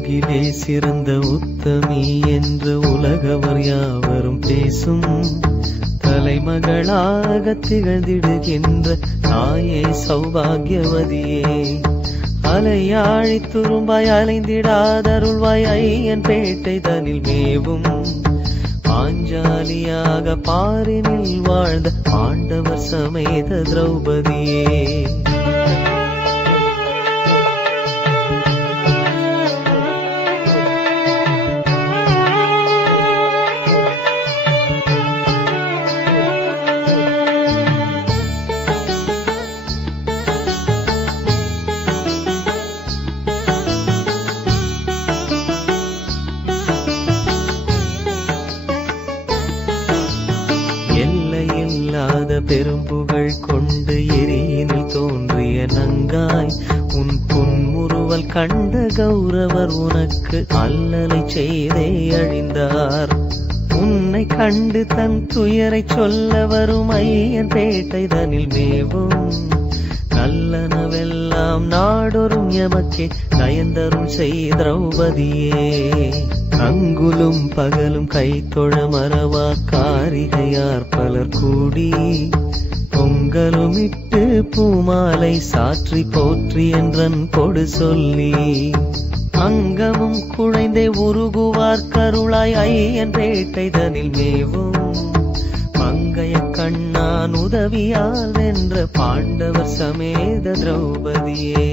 உலகிலே சிறந்த உத்தமி என்று உலகவர் யாவரும் பேசும் தலைமகளாக திகழ்ந்திடுகின்ற தாயே சௌபாகியவதியே, அலையாழி துரும்பாய் அலைந்திடாதருள்வாய் ஐயன் பேட்டை தனில் மேவும் பாஞ்சாலியாக பாரினில் வாழ்ந்த பாண்டவர் சமேத திரௌபதியே. எல்லையில்லாத பெரும்புகழ் கொண்டு எரியினில் தோன்றிய நங்காய், உன் புன்முறுவல் கண்ட கௌரவர் உனக்கு அல்லலை செய்தே அழிந்தார். உன்னை கண்டு தன் துயரை சொல்ல வரும் ஐயன் பேட்டை தனில் மேவும் நல்லனவெல்லாம் நாடொரும் எமக்கே நயந்தருள் செய் திரௌபதியே. அங்குலும் பகலும் கைத்தொழ மறவா காரிகையார் பலர் கூடி பொங்கலும் இட்டு பூமாலை சாற்றி போற்றி என்றன் கொடு சொல்லி அங்கமும் குழைந்தே உருகுவார் கருளாய் ஐயன் பேட்டை தனில் மேவும் மங்கைய கண்ணான் உதவியால் வென்ற பாண்டவர் சமேத திரௌபதியே.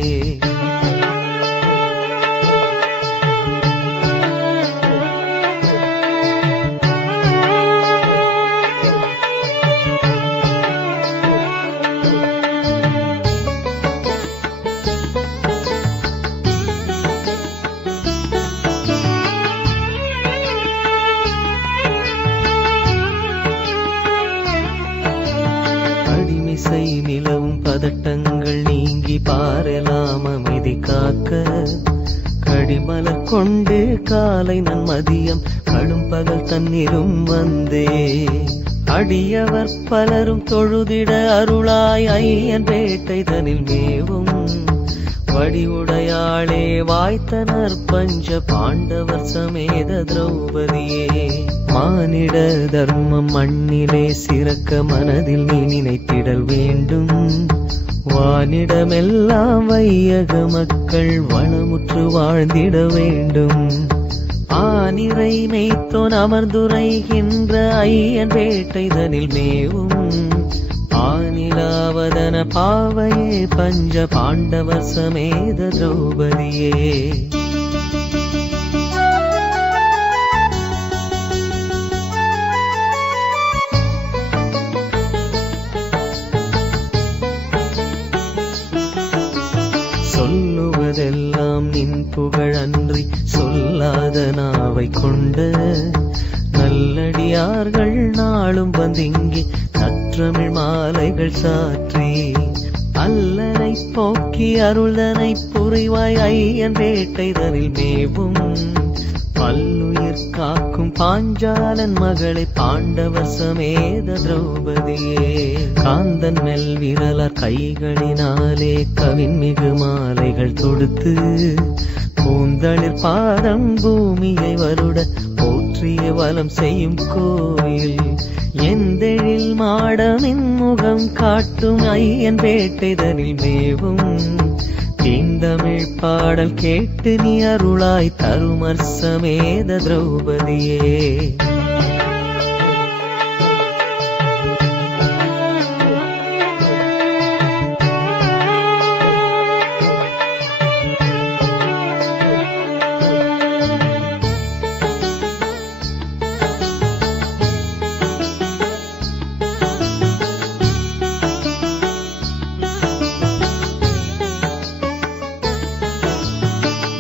அடிமிசை நிலவும் பதட்டங்கள் நீங்கி பாரெல்லாம் அமைதி காக்க, கடிமலர் கொண்டு காலை நன் மதியம் கடும் பகல் தன்னிலும் வந்தே அடியவர் பலரும் தொழுதிட அருளாய் ஐயன் பேட்டை தனில் மேவும் வடிவுடையாளே வாய்த்தனர் பஞ்ச பாண்டவர் சமேத திரௌபதியே. மானிட தர்மம் மண்ணிலே சிறக்க மனதில் நீ நினைத்திடல் வேண்டும், வானிடமெல்லாம் வையக மக்கள் வளமுற்று வாழ்ந்திட வேண்டும். ஆனிரை மெய்த்தோன் அமர்ந்துரைகின்ற ஐயன் பேட்டை தனில் மேவும் ஆனிலாவதன பாவையே பஞ்ச பாண்டவர் சமேத திரௌபதியே. சொல்லுவதெல்லாம் நின் புகழன்றி சொல்லாத நாவை கொண்ட நல்லடியார்கள் நாளும் வந்திங்கே நற்றமிழ் மாலைகள் சாற்றி அல்லனை போக்கி அருள்தனை புரிவாய் ஐயன் பேட்டை தனில் மேவும் பல்லுயிர் காக்கும் பாஞ்சாலன் மகளை பாண்டவர் சமேத திரௌபதியே. காந்தன் மெல் விரலார் கைகளினாலே கவின் மிகு மாலைகள் தொடுத்து பூந்தளிர் பாதம் பூமியை வருட போற்றிய வலம் செய்யும் கோயில் எந்தெழில் மாடமின் முகம் காட்டும் ஐயன் பேட்டை தனில் மேவும் தீந்தமிழ் பாடல் கேட்டு நீ அருளாய் தருமர் சமேத திரௌபதியே.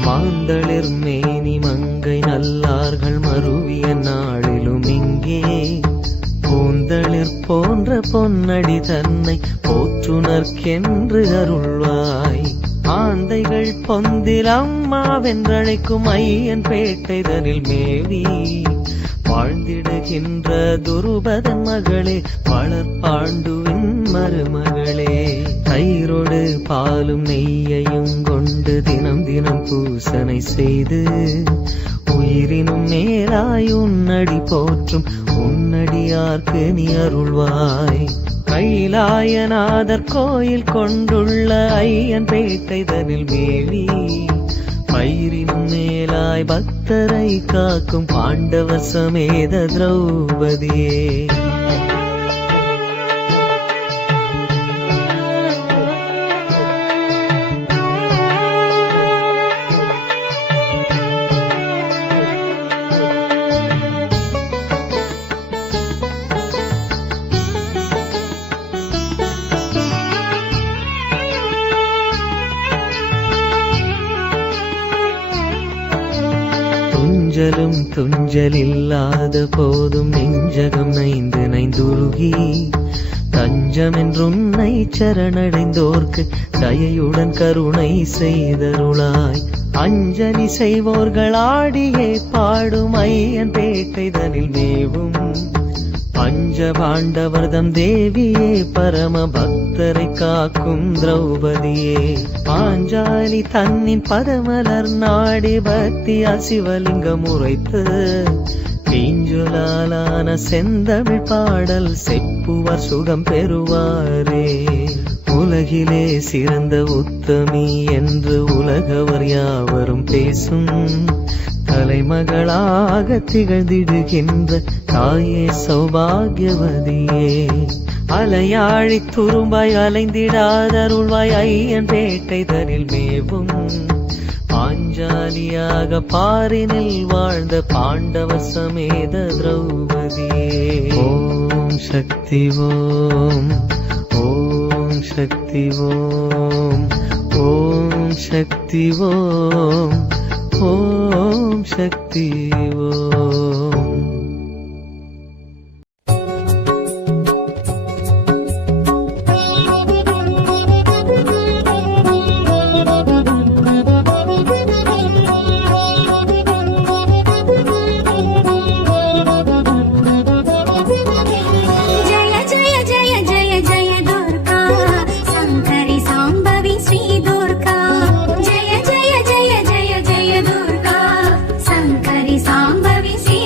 மாந்தளிர் மேனி மங்கை நல்லார்கள் மருவிய நாளிலும் இங்கே பூந்தளிர் போன்ற பொன்னடி தன்னை போற்றுனர்க்கென்று அருள்வாய். ஆந்தைகள் பொந்தில் அம்மாவென்றழைக்கும் ஐயன் பேட்டை தனில் மேவி வாழ்ந்திடுகின்ற துருபதன் மகளே வளர் பாண்டுவின் மருமகளே. தயிரோடு பாலும் நெய்யையும் கொண்டு தினம் தினம் பூசனை செய்து உயிரினும் மேலாய் உன்னடி போற்றும் உன்னடியார்க்கு நீ அருள்வாய். கைலாயநாதர் கோயில் கொண்டுள்ள ஐயன் பேட்டை தனில் மேவி பயிரினும் மேலாய் பக்தரை காக்கும் பாண்டவ சமேத திரௌபதியே. துஞ்சலும் துஞ்சலில்லாத போதும் நெஞ்சகம் நைந்து நைந்துருகி தஞ்சமென்றுன்னை சரணடைந்தோர்க்கு தயையுடன் கருணை செய்தருளாய். அஞ்சலி செய்வோர்கள் ஆடியே பாடும் ஐயன் பேட்டை தனில் மேவும் பஞ்ச பாண்டவர்தம் தேவியே பரம பக்தரை காக்கும் திரௌபதியே. பாஞ்சாலி தன்னின் பதமலர் நாடி பக்தி சிவலிங்கம் உரைத்து தீஞ்சுலாலான செந்தமிழ் பாடல் செப்புவர் சுகம் பெறுவாரே. உலகிலே சிறந்த உத்தமி என்று உலகவர் யாவரும் பேசும் தலைமகளாக திகழ்ந்திடுகின்ற தாயே சௌபாகியவதியே. அலையாழி துரும்பாய் அலைந்திடாதருள்வாய் ஐயன் பேட்டை தனில் மேவும் பாஞ்சாலியாக பாரினில் வாழ்ந்த பாண்டவ சமேத திரௌபதியே. ஓம் சக்தி ஓம், ஓம் சக்தி ஓம், ஓம் சக்தி ஓம், ஓம் சக்தி ஓம். சாம்பவி ஸ்ரீ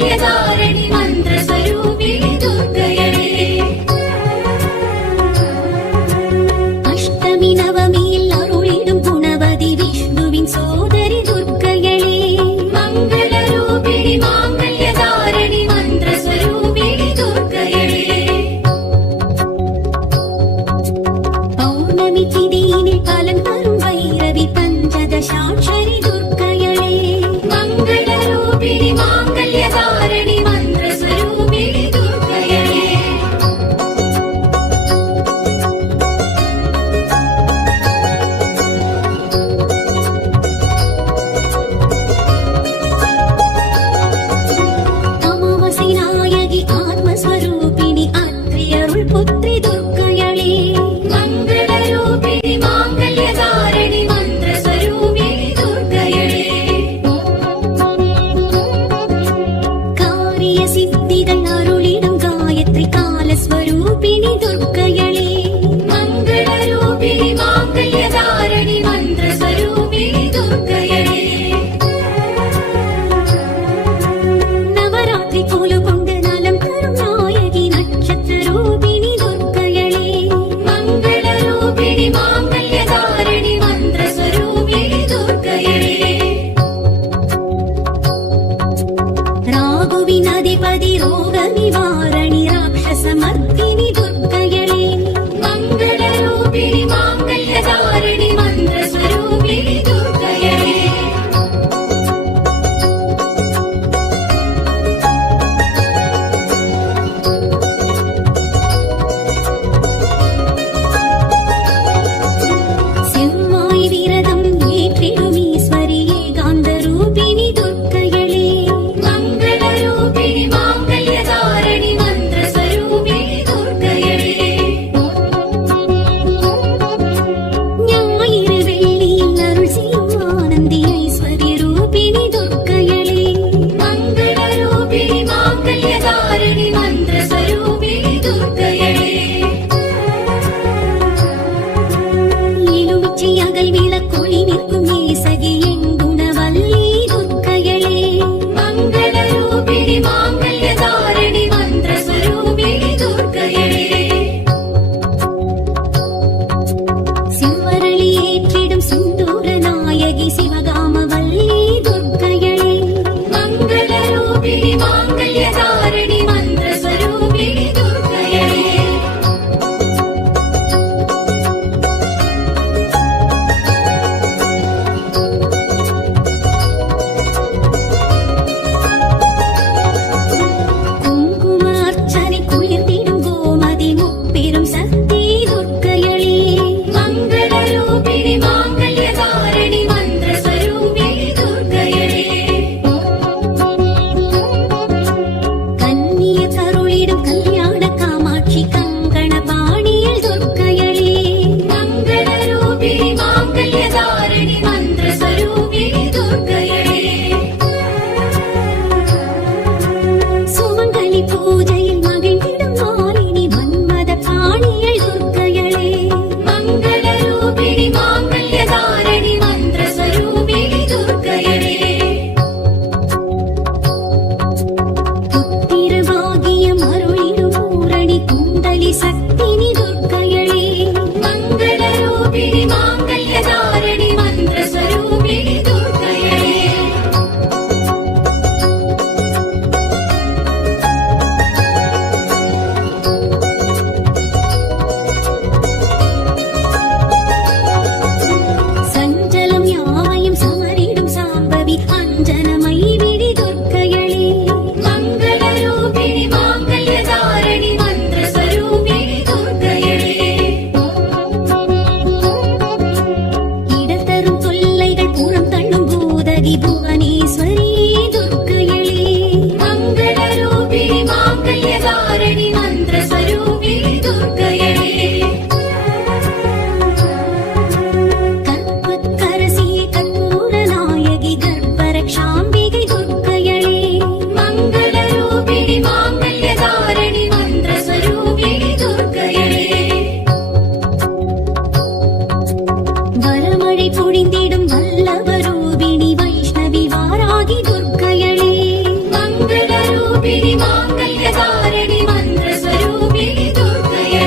மாங்கல்யதாரணி மந்திரஸ்வரூபிணி துர்க்கையளே. அஷ்டமி நவமியில் அருளிடும் குணவதி விஷ்ணுவின் சோதரி துர்க்கையளே. மங்களரூபிணி மாங்கல்யதாரணி மந்திரஸ்வரூபிணி துர்க்கையளே. பௌர்ணமி திதியினில் பலன் தரும் வைரவி பஞ்சதசாட்சரி துர்க்கையளே. மங்களரூபிணி மாங்கல்யதாரணி மந்திரஸ்வரூபிணி துர்க்கையளே. அமாவாசை நாயகி ஆத்மஸ்வரூபிணி அத்ரியருள் புத்ரி துர்க்கையளே. மங்களரூபிணி மாங்கல்யதாரணி மந்திரஸ்வரூபிணி துர்க்கையளே. காரிய சித்திதன் அருளிடும் காயத்ரி காலஸ்வரூபிணி துர்க்கையளே. மங்களரூபிணி மாங்கல்யதாரணி மந்திரஸ்வரூபிணி துர்க்கையளே. நவராத்திரி கோலு கொண்டு நலம் தரும் நாயகி நட்சத்திரரூபிணி துர்க்கையளே. மங்களரூபிணி மாங்கல்யதாரணி மந்திரஸ்வரூபிணி துர்க்கையளே. ராகுவின் அதிபதி ரோக நிவாரணி ராட்சசமர்த்தினி துர்க்கையளே. மங்களரூபிணி மாங்கல்யதாரணி மந்திரஸ்வரூபிணி துர்க்கையளே. செவ்வாய் விரதம் ஏற்றிடும் ஈஸ்வரி ஏகாந்த ரூபிணி துர்க்கையளே. மங்களரூபிணி மாங்கல்யதாரணி மந்திரஸ்வரூபிணி துர்க்கையளே. ஞாயிறு வெள்ளியில் அருள் செய்யும் ஆனந்தி ஐஸ்வர்ய ரூபிணி துர்க்கையளே. மங்களரூபிணி மாங்கல்யதாரணி மந்திரஸ்வரூபிணி துர்க்கையளே. எலுமிச்சை அகல் விளக்கொளி நிற்கும் நேசகி எங்குணவல்லி துர்க்கையளே. மங்களரூபிணி மாங்கல்யதாரணி மந்திரஸ்வரூபிணி துர்க்கையளே. சிவரளி ஏற்றிடும் சிந்தூர நாயகி சிவகாமவல்லி துர்க்கையளே. மங்களரூபிணி மாங்கல்யதாரணி மந்திரஸ்வரூபிணி துர்க்கையளே. குங்கும அர்ச்சனை குளிர்ந்திடும் கோமதி முப்பெரும் சக்தி துர்க்கையளே. மங்களரூபிணி மாங்கல்யதாரணி மந்திரஸ்வரூபிணி துர்க்கையளே. मङ्गलरूपिणि माङ्गल्यधारिणि मन्त्रस्वरूपिणि दुर्गये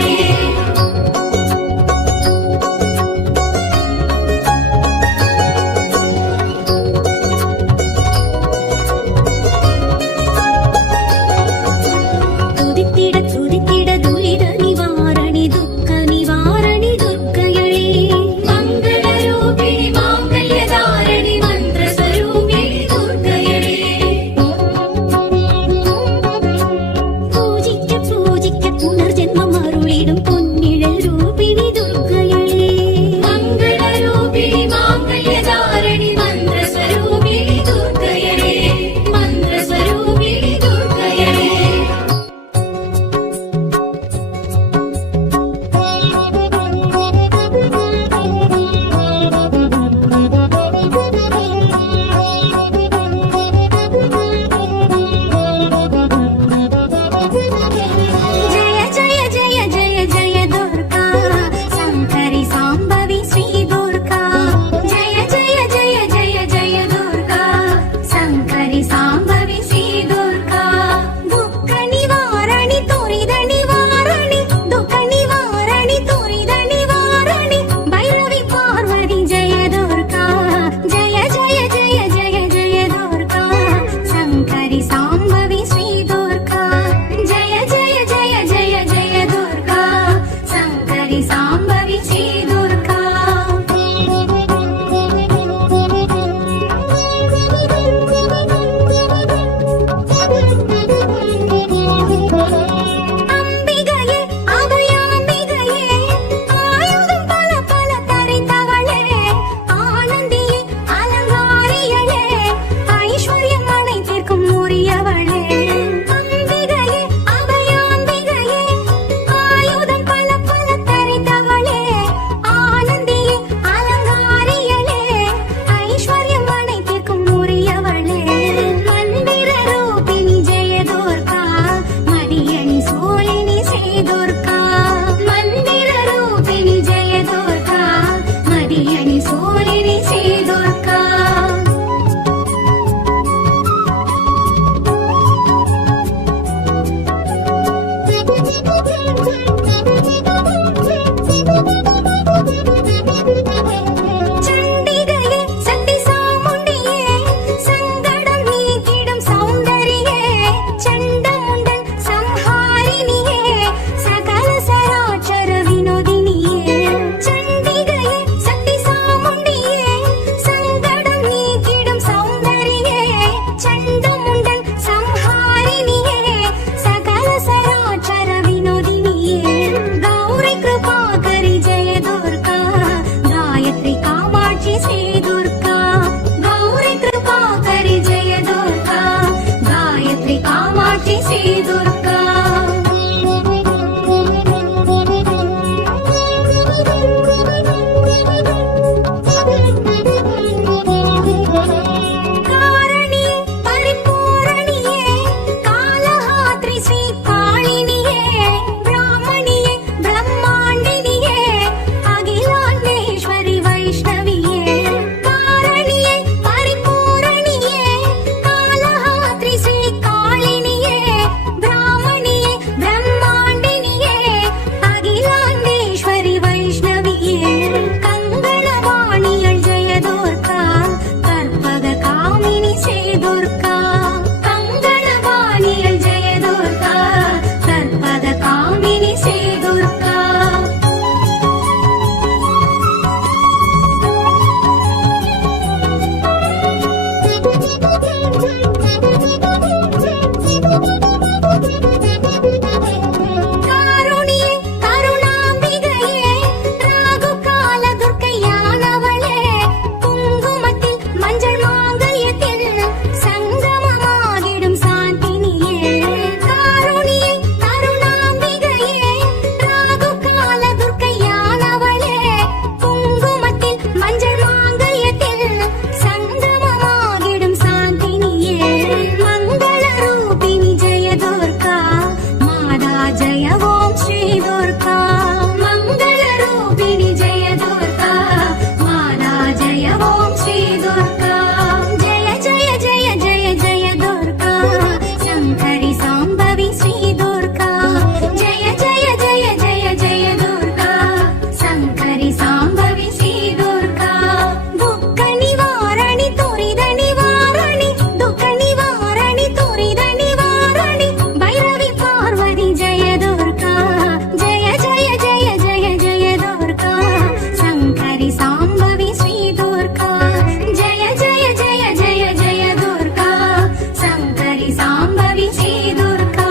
शाम्भवी दुर्गा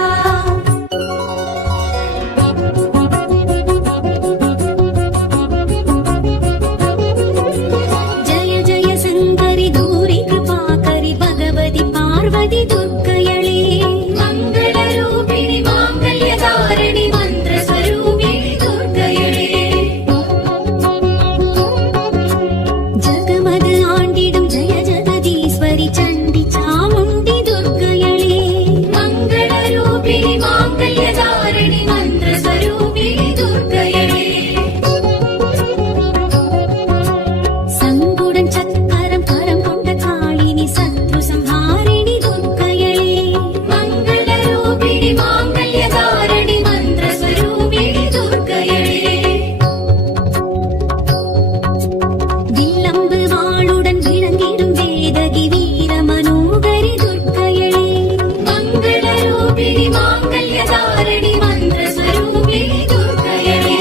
जय जय शङ्करि गौरि कृपाकरि भगवति पार्वती दुर्गयळे मङ्गलरूपिणि माङ्गल्यधारिणि मन्त्रस्वरूपिणि दुर्गयळे जगमद आण्डिडुं जय जगदीश्वरि चण्डि चामुण्डि दुर्गयळे मङ्गलरूपिणि माङ्गल्यधारिणि मन्त्रस्वरूपिणि दुर्गयळे சங்குடன் சக்கரம் கரம் கொண்ட காளினி சத்ரு சம்ஹாரிணி துர்க்கயளே மங்களரூபிணி மாங்கல்யதாரணி மந்திரஸ்வரூபிணி துர்க்கயளே வில்லம்பு வாளுடன் விளங்கிடும் வேதகி வீர மனோகரி துர்க்கயளே மங்களரூபிணி மாங்கல்யதாரணி மந்திரஸ்வரூபிணி துர்க்கயளே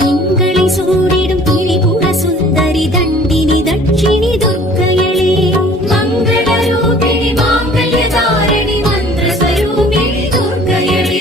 திங்களை சூடிடும் திரிபுர சுந்தரி தண்டினி தட்சிணி துர்க்கயளே மங்களரூபிணி மாங்கல்யதாரிணி மந்திரஸ்வரூபிணி துர்க்கயளே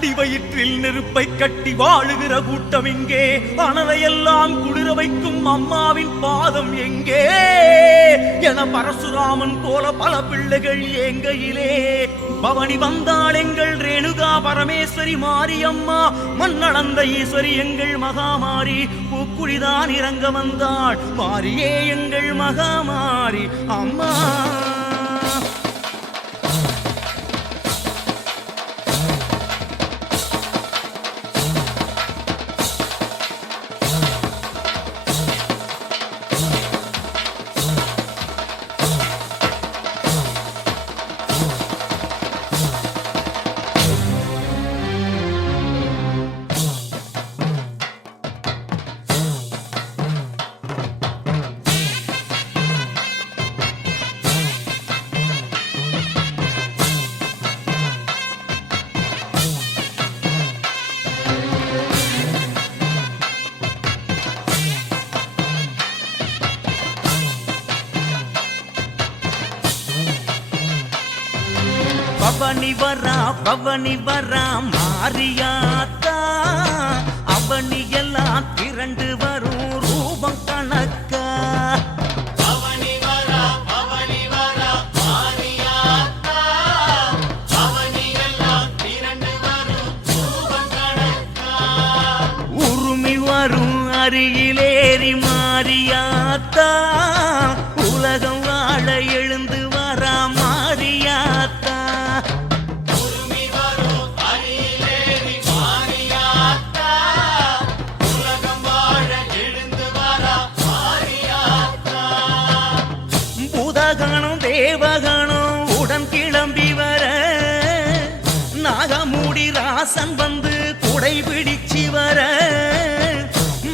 அடிவயிற்றில் நெருப்பை கட்டி வாழுகிற கூட்டம் எங்கே? அனலையெல்லாம் குளிர வைக்கும் அம்மாவின் பாதம் எங்கே என பரசுராமன் போல பல பிள்ளைகள் எங்கையிலே பவனி வந்தாள் எங்கள் ரேணுகா பரமேஸ்வரி மாரியம்மா. மண்ணளந்த ஈஸ்வரி எங்கள் மகாமாரி. பூக்குழிதான் இறங்க வந்தாள் மாரியே எங்கள் மகாமாரி அம்மா. பவனி வரா மாரியாத்தா. அவனி எல்லாம் திரண்டு வரும் ரூபம் கணக்கா. பவனி வரா மாரியாத்தா. அவனி எல்லாம் திரண்டு வரும் ரூபம் கணக்கா. உருமி வரும் அருகிலேறி மாரியாத்தா. உலகம் வாழ எழுந்து வரா மாரியாத்தா. தேவகணம் உடன் கிளம்பி வர நாகமூடி ராசன் வந்து குடை பிடிச்சி வர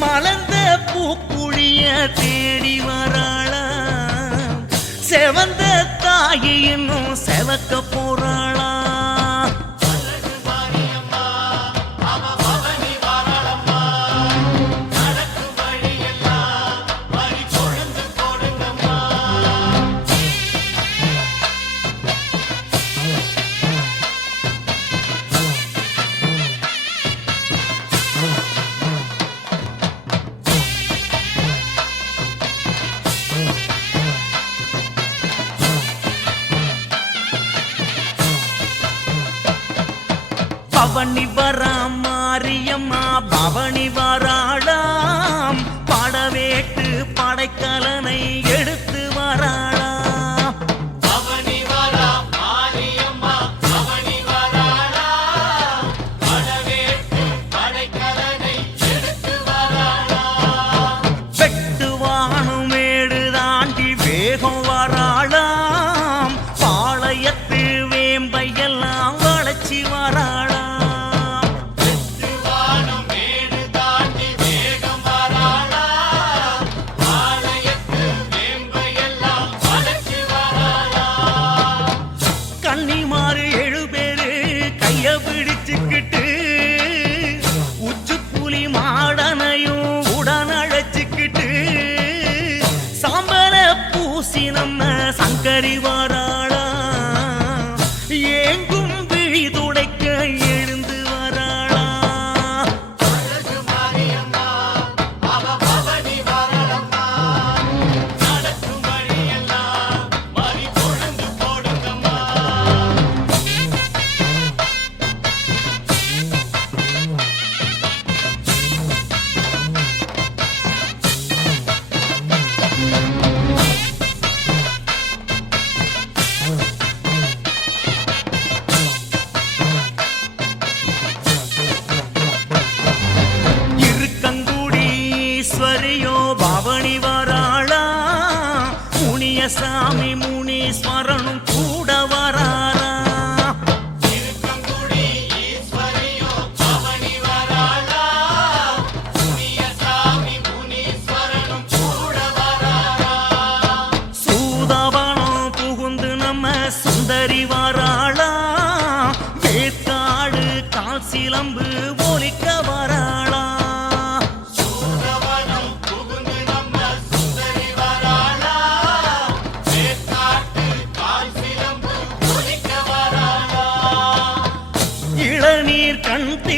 மலர்ந்த பூக்குழிய தேடி வராளா. செவந்த தாயி இன்னும் செவக்க போறாளா. பவனி வரா மாரியம்மா பவனி வராளாம். படவேட்டு படைக்கலனை எடுத்து வராளாம். பவனி வரா மாரியம்மா பவனி வராளாம். படவேட்டு படைக்கலனை எடுத்து வராளாம். வெட்டுவானும் மேடு தாண்டி வேகம் வராளாம். பாளையத்து வேம்பையெல்லாம் வளைச்சி வராளாம். பிடிச்சுக்கிட்டு உச்சு புலி மாடனையும் உடன் அழைச்சுக்கிட்டு சாம்பல பூசி நம்ம சங்கரி வராளா. ஏங்கும் விழி துடைக்க எழுந்து வராளா.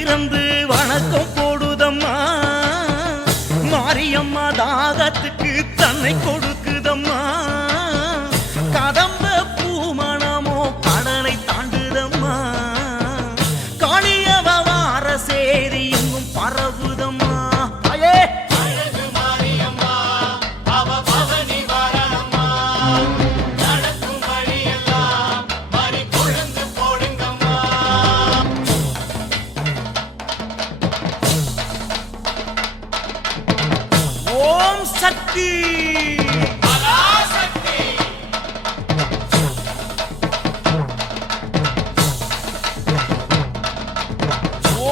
திறந்து வணக்கம் போடுதம்மா. மாரியம்மா தாகத்துக்கு தன்னை கொடுக்குதம்மா. கதம்ப பூமணமோ கடலை தாண்டுதம்மா. காளியவ வார சேரி எங்கும் பரவுதம்மா. அயே ஓம் சக்தி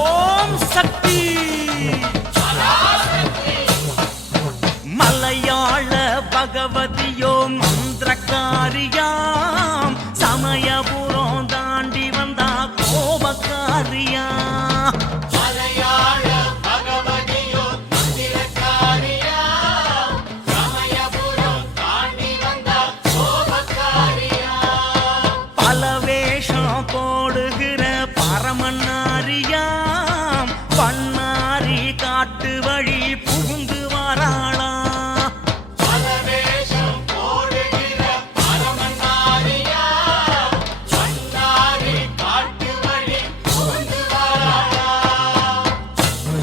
ஓம் சக்தி மலையாள பகவதியோ மந்திரக்காரியாம். சமயபுரம் தாண்டி வந்தா கோபக்காரியா. பல வேஷம் போடுகிற பரமன்னாரியாம். பண்ணாரி காட்டு வழி புகுந்து வராளா.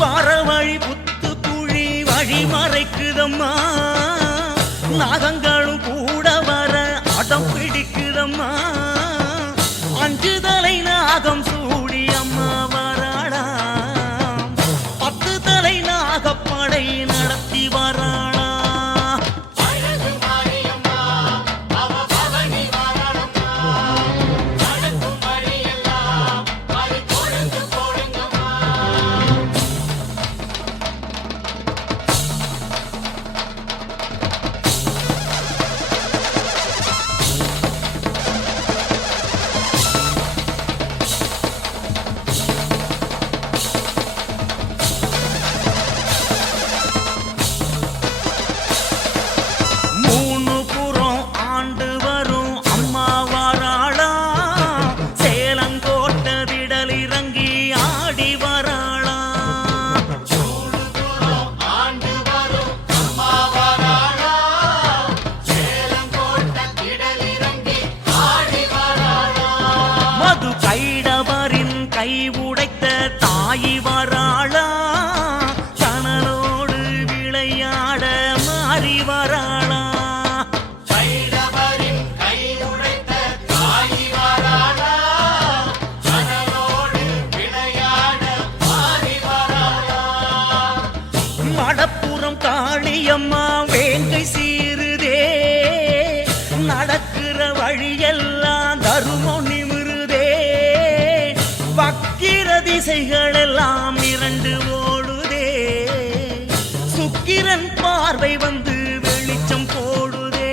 வர வழி புத்து குழி வழி மறைக்குதம்மா. நாகங்களும் கூட வர அடம் பிடிக்குதம்மா. அஞ்சு தலை நாகம் சூடி அம்மா வராளா. 10 தலை நாகப்படை நடத்தி வராளா. மூணு புறம் ஆண்டு வரும் அம்மா வராளா. சேலங்கோட்ட திடல் இறங்கி ஆடி வராளா. மது கைடவரின் கை உடைத்த தாயி வராளா. கணலோடு விளையாட மாறி வராளா. மடப்புறம் காளியம்மா வேங்கை சீருதே. நடக்கிற வழியெல்லாம் தருமம் நிமிருதே. வக்கிர திசைகள் எல்லாம் இரண்டு ஓடுதே. சுக்கிரன் பார்வை வந்து வெளிச்சம் போடுதே.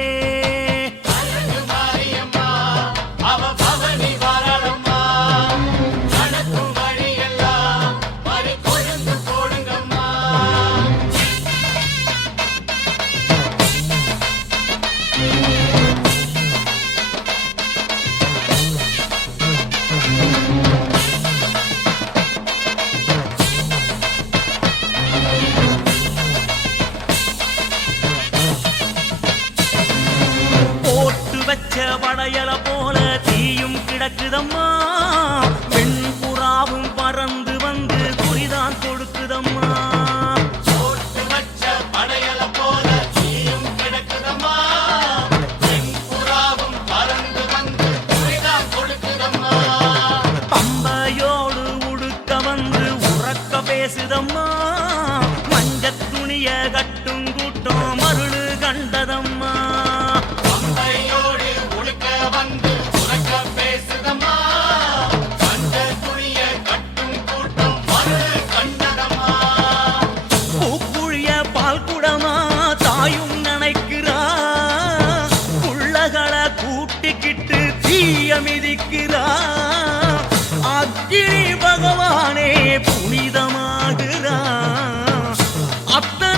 போட்டு வச்ச வளையல போல தீயும் கிடக்குதம்மா. பெண் புறாவும் பறந்து வந்து குறிதான் கொடுக்குதம்மா. பம்பையோடு உடுக்க வந்து உறக்க பேசுதம்மா. மஞ்சத் துணிய கட்டும் கூட்டம் மருளு கண்டதம்மா. பூக்குழிய பால் குடமா தாயும் நினைக்கிறா. புள்ளகளை கூட்டிக்கிட்டு தீய மிதிக்கிறா. அக்கினி பகவானே புனிதமாகிறா. அத்தனை